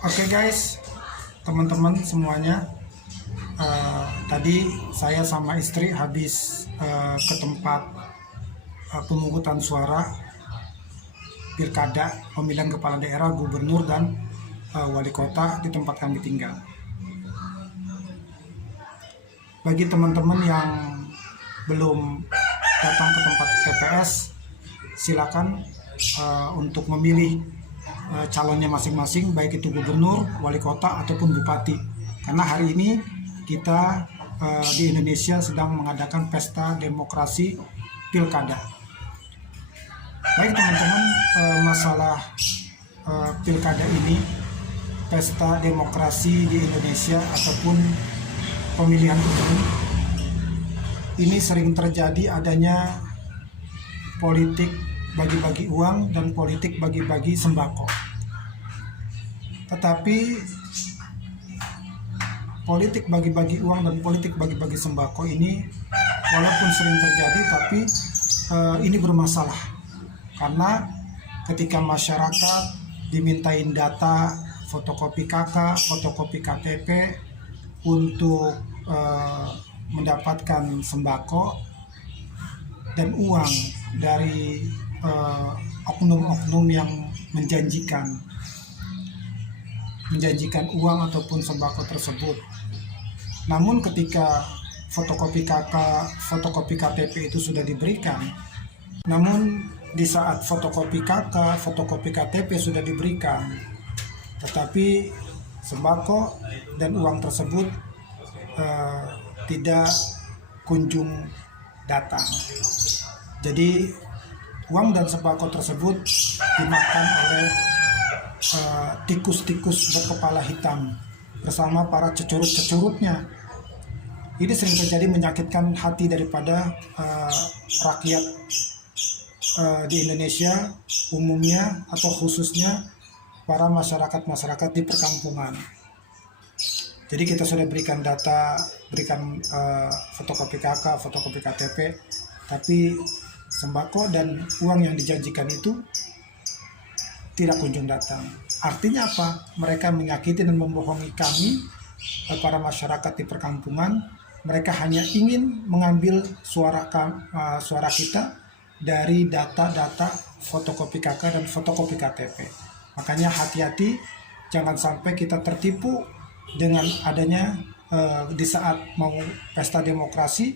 Oke guys, teman-teman semuanya, tadi saya sama istri habis ke tempat pemungutan suara pilkada pemilihan kepala daerah, gubernur dan wali kota di tempat kami tinggal. Bagi teman-teman yang belum datang ke tempat TPS, silakan untuk memilih calonnya masing-masing, baik itu gubernur, wali kota ataupun bupati. Karena hari ini kita di Indonesia sedang mengadakan pesta demokrasi pilkada. Baik teman-teman, masalah pilkada ini, pesta demokrasi di Indonesia ataupun pemilihan umum ini sering terjadi adanya politik bagi-bagi uang dan politik bagi-bagi sembako. Tetapi politik bagi-bagi uang dan politik bagi-bagi sembako ini walaupun sering terjadi, tapi ini bermasalah. Karena ketika masyarakat dimintain data, fotokopi KK, fotokopi KTP untuk mendapatkan sembako dan uang dari oknum-oknum yang menjanjikan uang ataupun sembako tersebut. Namun ketika fotokopi KK, fotokopi KTP itu sudah diberikan, namun di saat fotokopi KK, fotokopi KTP sudah diberikan, tetapi sembako dan uang tersebut tidak kunjung datang. Jadi uang dan sembako tersebut dimakan oleh tikus-tikus berkepala hitam bersama para cecurut-cecurutnya. Ini sering terjadi, menyakitkan hati daripada rakyat di Indonesia umumnya atau khususnya para masyarakat di perkampungan. Jadi kita sudah berikan data, berikan fotokopi KK, fotokopi KTP, tapi sembako dan uang yang dijanjikan itu tidak kunjung datang. Artinya apa? Mereka menyakiti dan membohongi kami, para masyarakat di perkampungan. Mereka hanya ingin mengambil suara kita dari data-data fotokopi KK dan fotokopi KTP. Makanya hati-hati, jangan sampai kita tertipu dengan adanya di saat mau pesta demokrasi,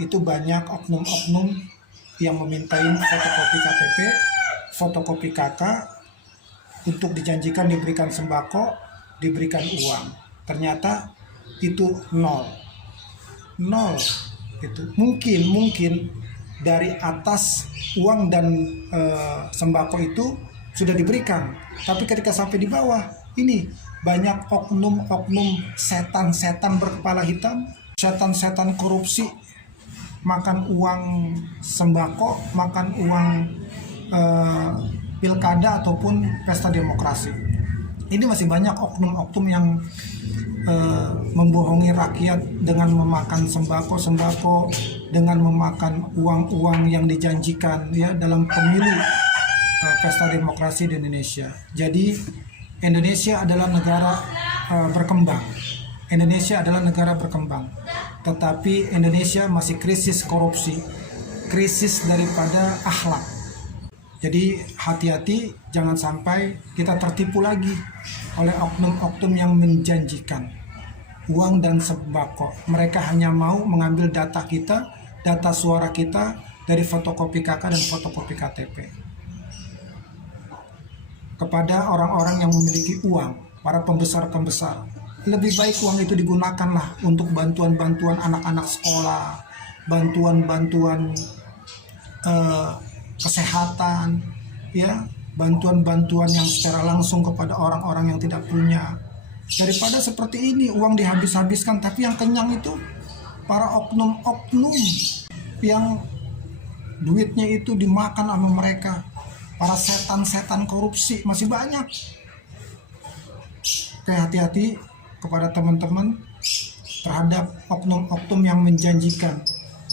itu banyak oknum-oknum yang memintain fotokopi KTP, fotokopi KK untuk dijanjikan diberikan sembako, diberikan uang. Ternyata itu nol. Itu mungkin dari atas uang dan sembako itu sudah diberikan, tapi ketika sampai di bawah ini banyak oknum-oknum setan-setan berkepala hitam, setan-setan korupsi, makan uang sembako, makan uang pilkada ataupun pesta demokrasi. Ini masih banyak oknum-oknum yang membohongi rakyat dengan memakan sembako, dengan memakan uang-uang yang dijanjikan ya dalam pemilu pesta demokrasi di Indonesia. Jadi Indonesia adalah negara berkembang. Indonesia adalah negara berkembang. Tetapi Indonesia masih krisis korupsi, krisis daripada akhlak. Jadi hati-hati, jangan sampai kita tertipu lagi oleh oknum-oknum yang menjanjikan uang dan sembako. Mereka hanya mau mengambil data kita, data suara kita dari fotokopi KK dan fotokopi KTP. Kepada orang-orang yang memiliki uang, para pembesar-pembesar, lebih baik uang itu digunakanlah untuk bantuan-bantuan anak-anak sekolah, bantuan-bantuan kesehatan, ya, bantuan-bantuan yang secara langsung kepada orang-orang yang tidak punya. Daripada seperti ini uang dihabis-habiskan, tapi yang kenyang itu para oknum-oknum yang duitnya itu dimakan sama mereka. Para setan-setan korupsi masih banyak. Oke, hati-hati kepada teman-teman terhadap oknum-oknum yang menjanjikan.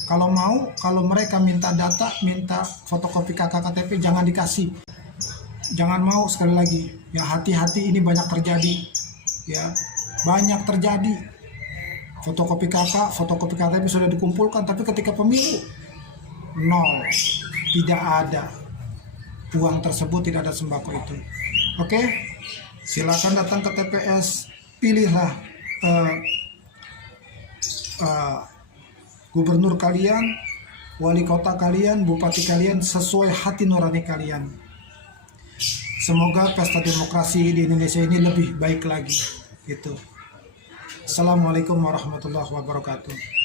Kalau mereka minta data, minta fotokopi KK KTP, jangan dikasih. jangan mau, sekali lagi ya, hati-hati, ini banyak terjadi ya, banyak terjadi. Fotokopi KTP sudah dikumpulkan, tapi ketika pemilu nol, tidak ada uang tersebut, tidak ada sembako itu. Oke, silakan datang ke TPS, pilihlah gubernur kalian, wali kota kalian, bupati kalian sesuai hati nurani kalian. Semoga pesta demokrasi di Indonesia ini lebih baik lagi. Gitu. Assalamualaikum warahmatullahi wabarakatuh.